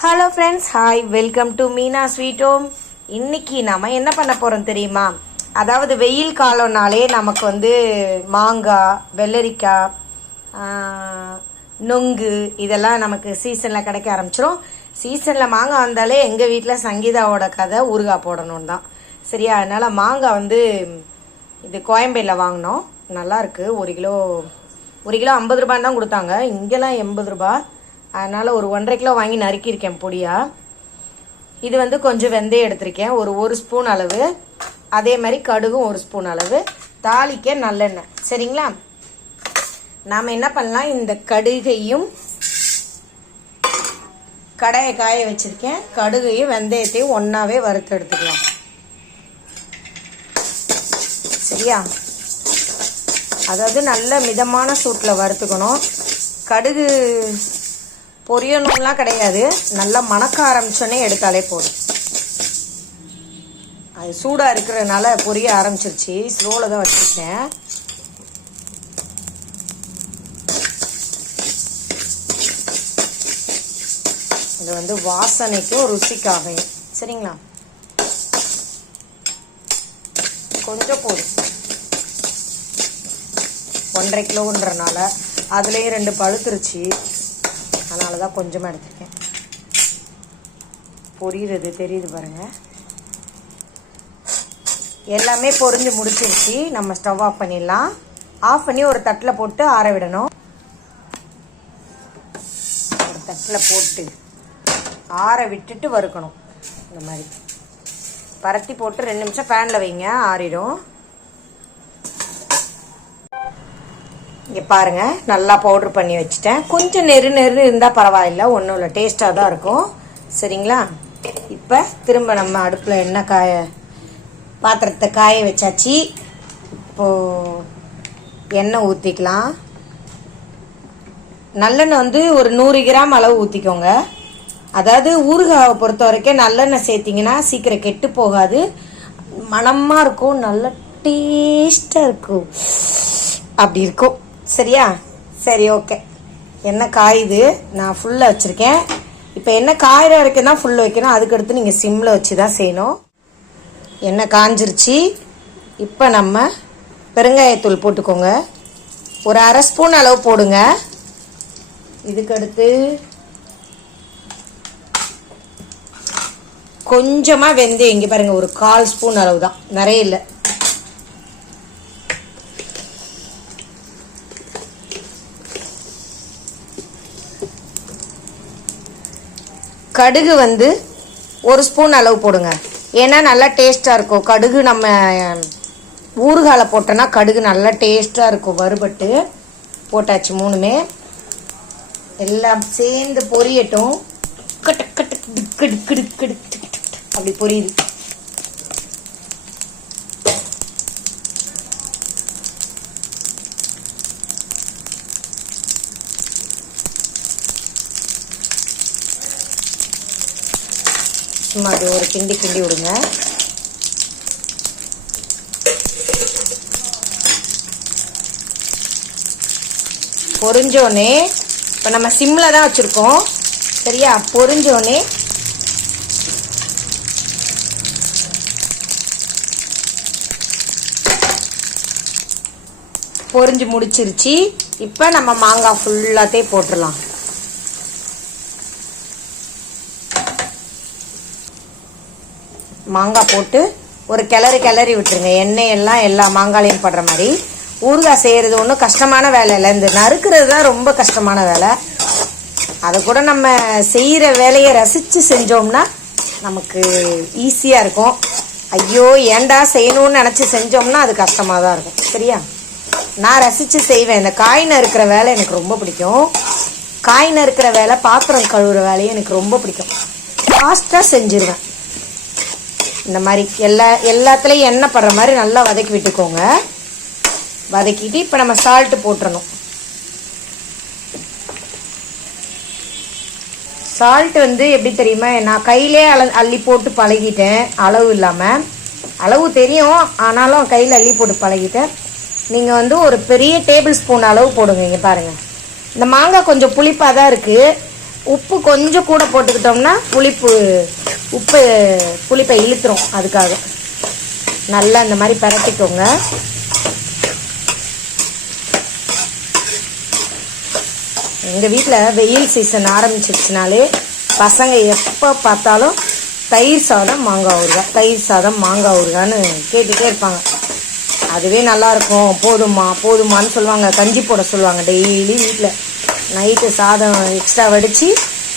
Hello friends hi welcome to Meena sweet home இன்னைக்கு நாம என்ன பண்ண போகிறோம் தெரியுமா? அதாவது வெயில் காலம்னாலே நமக்கு வந்து மாங்காய் வெள்ளரிக்காய் நொங்கு இதெல்லாம் நமக்கு சீசனில் கிடைக்க ஆரம்பிச்சிரும். சீசனில் மாங்காய் வந்தாலே எங்கள் வீட்டில் சங்கீதாவோட கதை ஊறுகாய் போடணும்னு தான். சரியா? அதனால் மாங்காய் வந்து இது கோயம்பேடில் வாங்கினோம். நல்லாயிருக்கு ஒரு கிலோ ஒரு கிலோ ஐம்பது ரூபான்னு தான் கொடுத்தாங்க. இங்கெல்லாம் எண்பது ரூபாய். அதனால் ஒரு ஒன்றரை கிலோ வாங்கி நறுக்கியிருக்கேன் பொடியாக இது வந்து கொஞ்சம் வெந்தயம் எடுத்திருக்கேன். ஒரு ஒரு ஸ்பூன் அளவு. அதே மாதிரி கடுகும் ஒரு ஸ்பூன் அளவு. தாளிக்க நல்லெண்ணெய். சரிங்களா? நாம் என்ன பண்ணலாம்? இந்த கடுகையும் கடையை காய வச்சுருக்கேன். கடுகையும் வெந்தயத்தையும் ஒன்றாவே வறுத்து எடுத்துக்கலாம். சரியா? அதாவது நல்ல மிதமான சூட்டில் வறுத்துக்கணும். கடுகு பொரியணும்லாம் கிடையாது. நல்லா மணக்க ஆரம்பிச்சோன்னே எடுத்தாலே போதும். அது சூடாக இருக்கிறதுனால பொரிய ஆரம்பிச்சிருச்சு. ஸ்லோவில் தான் வச்சுருக்கேன். இது வந்து வாசனைக்கும் ருசிக்காகவும். சரிங்களா? கொஞ்சம் போதும். ஒன்றரை கிலோன்றனால அதுலேயும் ரெண்டு பழுத்துருச்சு. அதனால தான் கொஞ்சமாக எடுத்திருக்கேன். பொரியிறது தெரியுது பாருங்கள் எல்லாமே பொரிஞ்சு முடிச்சிருச்சு. நம்ம ஸ்டவ் ஆஃப் பண்ணிடலாம். ஆஃப் பண்ணி ஒரு தட்டில் போட்டு ஆற விடணும். ஒரு தட்டில் போட்டு ஆற விட்டுட்டு வறுக்கணும். இந்த மாதிரி. பரத்தி போட்டு ரெண்டு நிமிஷம் ஃபேனில் வைங்க ஆறிடும். இங்கே பாருங்க நல்லா பவுட்ரு பண்ணி வச்சுட்டேன். கொஞ்சம் நெரு நெரு இருந்தால் பரவாயில்ல ஒன்றும் இல்லை டேஸ்ட்டாக தான் இருக்கும். சரிங்களா? இப்போ திரும்ப நம்ம அடுப்பில் எண்ணெய் காய பாத்திரத்தை காய வச்சாச்சு. இப்போது எண்ணெய் ஊற்றிக்கலாம் நல்லெண்ணெய் வந்து ஒரு நூறு கிராம் அளவு ஊற்றிக்கோங்க அதாவது ஊறுகாவை பொறுத்த வரைக்கும் நல்லெண்ணெய் சேர்த்திங்கன்னா சீக்கிரம் கெட்டு போகாது. மணமாக இருக்கும் நல்ல டேஸ்ட்டாக இருக்கும். அப்படி இருக்கும். சரியா? சரி ஓகே எண்ணெய் காயுது நான் ஃபுல்லாக வச்சுருக்கேன். இப்போ என்ன காயிற வரைக்கும் தான் ஃபுல் வைக்கணும். அதுக்கடுத்து நீங்கள் சிம்மில் வச்சு தான் செய்யணும். எண்ணெய் காஞ்சிருச்சு. இப்போ நம்ம பெருங்காயத்தூள் போட்டுக்கோங்க. ஒரு அரை ஸ்பூன் அளவு போடுங்க. இதுக்கடுத்து கொஞ்சமாக வெந்தயம். இங்கே பாருங்கள் ஒரு கால் ஸ்பூன் அளவு தான் நிறைய இல்லை. கடுகு வந்து ஒரு ஸ்பூன் அளவு போடுங்க. ஏன்னா நல்லா டேஸ்ட்டாக இருக்கும். கடுகு நம்ம ஊறுகால போட்டோன்னா கடுகு நல்லா டேஸ்ட்டாக இருக்கும். வறுபட்டு போட்டாச்சு மூணுமே. எல்லாம் சேர்ந்து பொரியட்டும். கட்டு கட்டு டிக்கு டிக்கு டிக்கு டிக்கு அப்படி பொரியுது. சும்மா அது ஒரு கிண்டி கிண்டி விடுங்க. பொறிஞ்சோடனே இப்போ நம்ம சிம்மில் தான் வச்சுருக்கோம். சரியா? பொறிஞ்சோடனே பொரிஞ்சு முடிச்சிருச்சு. இப்போ நம்ம மாங்காய் ஃபுல்லாத்தையும் போட்டுடலாம். மாங்காய் போட்டு ஒரு கிளறி கிளறி விட்டுருங்க. எண்ணெய் எல்லாம் எல்லா மாங்காயிலையும் படுற மாதிரி. ஊறுகாய் செய்கிறது ஒன்றும் கஷ்டமான வேலை இல்லை. இந்த நறுக்கிறது தான் ரொம்ப கஷ்டமான வேலை. அதை கூட நம்ம செய்கிற வேலையை ரசித்து செஞ்சோம்னா நமக்கு ஈஸியாக இருக்கும். ஐயோ ஏன்டா செய்யணும்னு நினச்சி செஞ்சோம்னா அது கஷ்டமாக தான் இருக்கும். சரியா? நான் ரசித்து செய்வேன். இந்த காய் நறுக்கிற வேலை எனக்கு ரொம்ப பிடிக்கும். காய் நறுக்கிற வேலை பாத்திரம் கழுவுற வேலையும் எனக்கு ரொம்ப பிடிக்கும். ஃபாஸ்ட்டாக செஞ்சிருவேன். இந்த மாதிரி எல்லா எல்லாத்துலேயும் எண்ணெய் படுற மாதிரி நல்லா வதக்கி விட்டுக்கோங்க. வதக்கிட்டு இப்போ நம்ம சால்ட்டு போட்டுறணும். சால்ட் வந்து எப்படி தெரியுமா? நான் கையிலே அல அள்ளி போட்டு பழகிட்டேன் அளவு இல்லாமல் அளவு தெரியும் ஆனாலும் கையில் அள்ளி போட்டு பழகிட்டேன். நீங்கள் வந்து ஒரு பெரிய டேபிள் ஸ்பூன் அளவு போடுங்க இங்கே பாருங்கள் இந்த மாங்காய் கொஞ்சம் புளிப்பாக தான் இருக்குது உப்பு கொஞ்சம் கூட போட்டுக்கிட்டோம்னா புளிப்பு உப்பு புளிப்பை இழுத்துரும் அதுக்காக. நல்லா இந்த மாதிரி பரட்டிக்கோங்க. எங்கள் வீட்டில் வெயில் சீசன் ஆரம்பிச்சிருச்சுனாலே பசங்க எப்போ பார்த்தாலும் தயிர் சாதம் மாங்காய் ஊறுகாய். தயிர் சாதம் மாங்காய் ஊறுகான்னு கேட்டுகிட்டே இருப்பாங்க. அதுவே நல்லாயிருக்கும் போதுமா போதுமான்னு சொல்லுவாங்க. கஞ்சி போட சொல்லுவாங்க டெய்லி வீட்டில் நைட்டு சாதம் எக்ஸ்ட்ரா வடித்து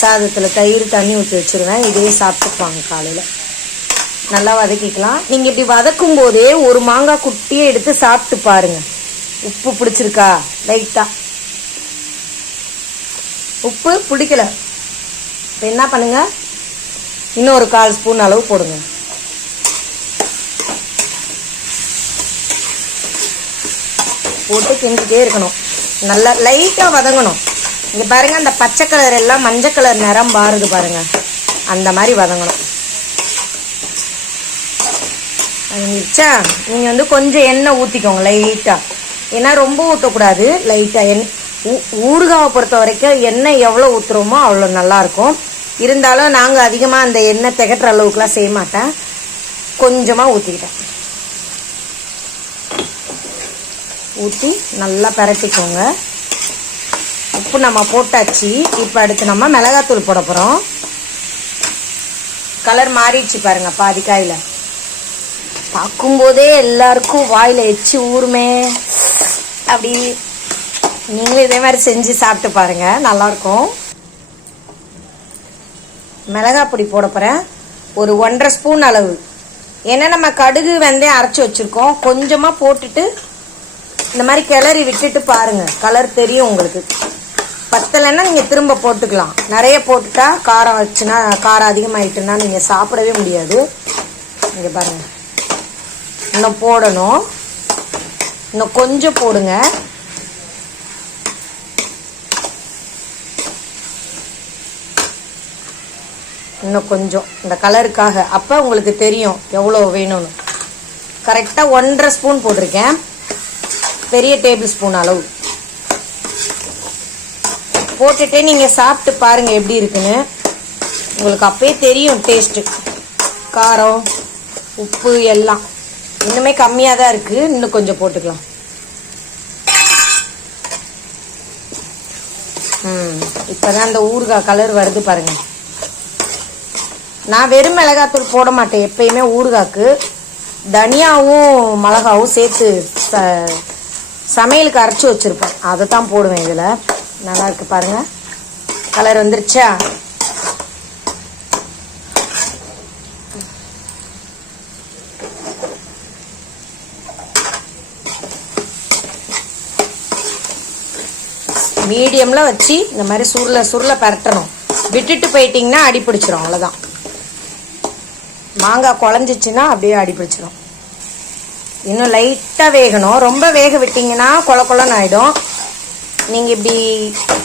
சாதத்தில் தயிர் தண்ணி ஊற்றி வச்சுருவேன். இதே சாப்பிட்டுப்பாங்க காலையில். நல்லா வதக்கிக்கலாம். நீங்கள் இப்படி வதக்கும் போதே ஒரு மாங்காய் குட்டியே எடுத்து சாப்பிட்டு பாருங்கள் உப்பு பிடிச்சிருக்கா? லைட்டாக உப்பு பிடிக்கல. இப்போ என்ன பண்ணுங்கள் இன்னும் ஒரு கால் ஸ்பூன் அளவு போடுங்க. போட்டு கிண்டிகிட்டே இருக்கணும். நல்லா லைட்டாக வதங்கணும். இங்கே பாருங்க அந்த பச்சை கலர் எல்லாம் மஞ்சள் கலர் நிறம் பாருது பாருங்க. அந்த மாதிரி வதங்கணும். வதங்கிடுச்சா நீங்கள் வந்து கொஞ்சம் எண்ணெய் ஊற்றிக்கோங்க லைட்டாக ஏன்னா ரொம்ப ஊற்றக்கூடாது லைட்டாக எண் ஊ- ஊறுகாவை பொறுத்த வரைக்கும் எண்ணெய் எவ்வளோ ஊற்றுறோமோ அவ்வளோ நல்லாயிருக்கும். இருந்தாலும் நாங்கள் அதிகமாக அந்த எண்ணெய் திகட்டுற அளவுக்குலாம் செய்ய மாட்டேன். கொஞ்சமாக ஊற்றிக்கிட்டேன் ஊற்றி நல்லா பரட்டிக்கோங்க. உப்பு நம்ம போட்டாச்சு. இப்போ அடுத்து நம்ம மிளகாத்தூள் போட போகிறோம் கலர் மாறிடுச்சு பாருங்க பாதி காயில். பார்க்கும்போதே எல்லாருக்கும் வாயில் எச்சி ஊருமே அப்படி நீங்களும் இதே மாதிரி செஞ்சு சாப்பிட்டு பாருங்க நல்லாயிருக்கும். மிளகா பொடி போட போகிறேன் ஒரு ஒன்றரை ஸ்பூன் அளவு. ஏன்னா நம்ம கடுகு வெந்தயம் அரைச்சி வச்சுருக்கோம். கொஞ்சமாக போட்டுட்டு இந்த மாதிரி கிளறி விட்டுட்டு பாருங்க கலர் தெரியும் உங்களுக்கு. பத்தலைன்னா நீங்கள் திரும்ப போட்டுக்கலாம். நிறைய போட்டுட்டா காரம் வச்சுன்னா காரம் அதிகமாயிட்டுன்னா நீங்கள் சாப்பிடவே முடியாது. இங்கே பாருங்கள் இன்னும் போடணும். இன்னும் கொஞ்சம் போடுங்க. இன்னும் கொஞ்சம். இந்த கலருக்காக. அப்போ உங்களுக்கு தெரியும் எவ்வளோ வேணும்னு. கரெக்டாக ஒன்றரை ஸ்பூன் போட்டிருக்கேன். பெரிய டேபிள் ஸ்பூன் அளவு. போட்டுட்டு நீங்கள் சாப்பிட்டு பாருங்கள் எப்படி இருக்குன்னு. உங்களுக்கு அப்பயே தெரியும் டேஸ்ட்டு காரம் உப்பு எல்லாம். இன்னுமே கம்மியாக தான் இருக்குது இன்னும் கொஞ்சம் போட்டுக்கலாம். ம் இப்போ தான் அந்த ஊறுகாய் கலர் வருது பாருங்க. நான் வெறும் மிளகாத்தூள் போட மாட்டேன். எப்பயுமே ஊறுகாய்க்கு. தனியாவும் மிளகாவும் சேர்த்து ச- சமையலுக்கு அரைச்சி வச்சுருப்பேன். அதை தான் போடுவேன் இதில். நல்லா இருக்கு பாருங்க. கலர் வந்துருச்சா? மீடியமில் வச்சு இந்த மாதிரி சுருள சுருளை பரட்டணும். விட்டுட்டு போயிட்டீங்கன்னா அடி பிடிச்சிரும் அவ்வளோதான் மாங்காய் குழஞ்சிச்சுன்னா அப்படியே அடி பிடிச்சிரும். இன்னும் லைட்டாக வேகணும். ரொம்ப வேக விட்டீங்கன்னா கொல கொலன்னு ஆகிடும் நீங்கள் இப்படி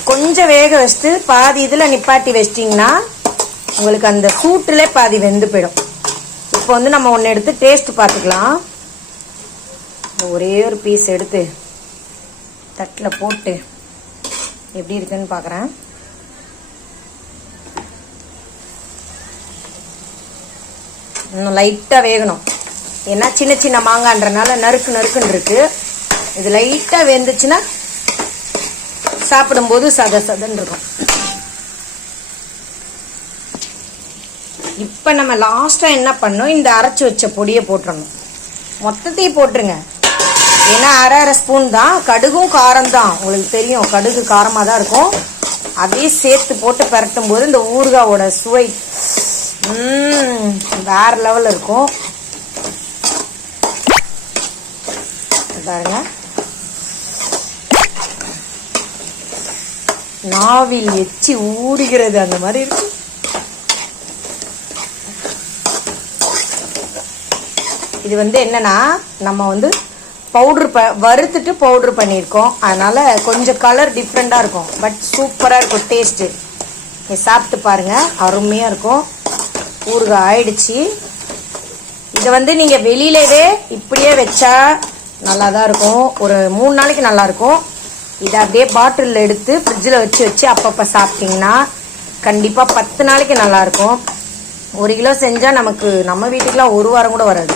கொஞ்சம் வேக வச்சுட்டு பாதி இதில் நிப்பாட்டி வச்சிட்டிங்கன்னா உங்களுக்கு அந்த சூட்டிலே பாதி வெந்து போயிடும். இப்போ வந்து நம்ம ஒன்று எடுத்து டேஸ்ட் பார்த்துக்கலாம். ஒரே ஒரு பீஸ் எடுத்து தட்டில் போட்டு எப்படி இருக்குன்னு பார்க்குறேன் இன்னும் லைட்டாக வேகணும். ஏன்னா சின்ன சின்ன மாங்கான்றனால நறுக்கு நறுக்குன்னு இருக்குது இது லைட்டாக வெந்துச்சுன்னா சாப்பிடும்போது சத சதன்னு இருக்கும். இப்போ நம்ம லாஸ்ட்டாக என்ன பண்ணோம் இந்த அரைச்சி வச்ச பொடியை போட்டுறணும். மொத்தத்தையும் போட்டுருங்க. ஏன்னா அரை அரை ஸ்பூன் தான். கடுகும் காரம் தான். உங்களுக்கு தெரியும் கடுகு காரமாக தான் இருக்கும். அதே சேர்த்து போட்டு பரட்டும் போது இந்த ஊறுகாவோட சுவை ம்ம், வேற லெவலில் இருக்கும். பாருங்கள் நாவில் எச்சி ஊறுகிறது அந்த மாதிரி இருக்கு. இது வந்து என்னன்னா நம்ம வந்து பவுட்ரு ப வறுத்துட்டு பவுட்ரு பண்ணியிருக்கோம். அதனால கொஞ்சம் கலர் டிஃப்ரெண்ட்டாக இருக்கும். பட் சூப்பராக இருக்கும் டேஸ்ட்டு நீ சாப்பிட்டு பாருங்க அருமையாக இருக்கும். ஊறுகாய் ஆயிடுச்சு. இதை வந்து நீங்கள் வெளியிலவே இப்படியே வச்சா நல்லா தான் இருக்கும். ஒரு மூணு நாளைக்கு நல்லாயிருக்கும் இதை அப்படியே பாட்டிலில் எடுத்து ஃப்ரிட்ஜில் வச்சு வச்சு அப்பப்போ சாப்பிட்டிங்கன்னா கண்டிப்பாக பத்து நாளைக்கு நல்லாயிருக்கும். ஒரு கிலோ செஞ்சால் நமக்கு நம்ம வீட்டுக்கெலாம் ஒரு வாரம் கூட வராது.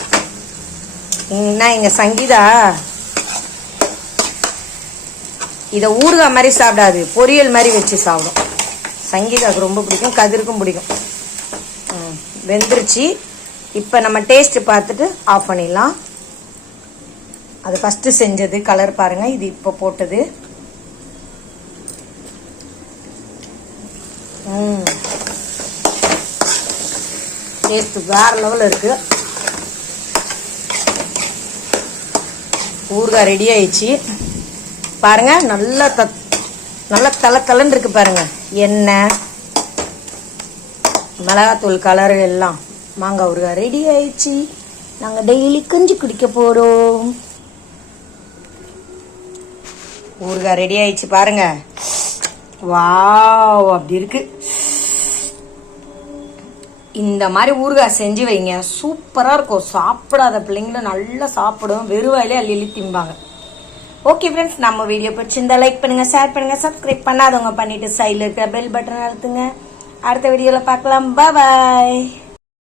என்ன எங்கள் சங்கீதா இதை ஊறுகாய் மாதிரி சாப்பிடாது. பொரியல் மாதிரி வச்சு சாப்பிடும். சங்கீதாவுக்கு ரொம்ப பிடிக்கும் கதிருக்கும் பிடிக்கும். வெந்துருச்சு. இப்போ நம்ம டேஸ்ட்டு பார்த்துட்டு ஆஃப் பண்ணிடலாம். அது ஃபஸ்ட்டு செஞ்சது கலர் பாருங்கள் இது இப்போ போட்டது ம் டேஸ்ட் வேற லெவலில் இருக்கு. ஊறுகாய் ரெடி ஆயிடுச்சு. பாருங்க நல்லா த நல்லா தலை தலைன்னு இருக்கு பாருங்க. எண்ணெய் மிளகாத்தூள் கலர் எல்லாம். மாங்காய் ஊறுகாய் ரெடி ஆயிடுச்சு. நாங்கள் டெய்லி கஞ்சி குடிக்க போகிறோம் ஊறுகாய் ரெடி ஆயிடுச்சு பாருங்க. வாவ் அப்படி இருக்கு. இந்த மாதிரி ஊறுகாய் செஞ்சு வைங்க. சூப்பராக இருக்கும். சாப்பிடாத பிள்ளைங்களும் நல்லா சாப்பிடும். வெறும் வாயிலே அள்ளி அள்ளி திம்பாங்க. ஓகே ஃப்ரெண்ட்ஸ் நம்ம வீடியோ பிடிச்சிருந்தா லைக் பண்ணுங்க ஷேர் பண்ணுங்க சப்ஸ்கிரைப் பண்ணாதவங்க பண்ணிட்டு சைடில் இருக்கிற பெல் பட்டன் அழுத்துங்க. அடுத்த வீடியோவில் பார்க்கலாம். பாய்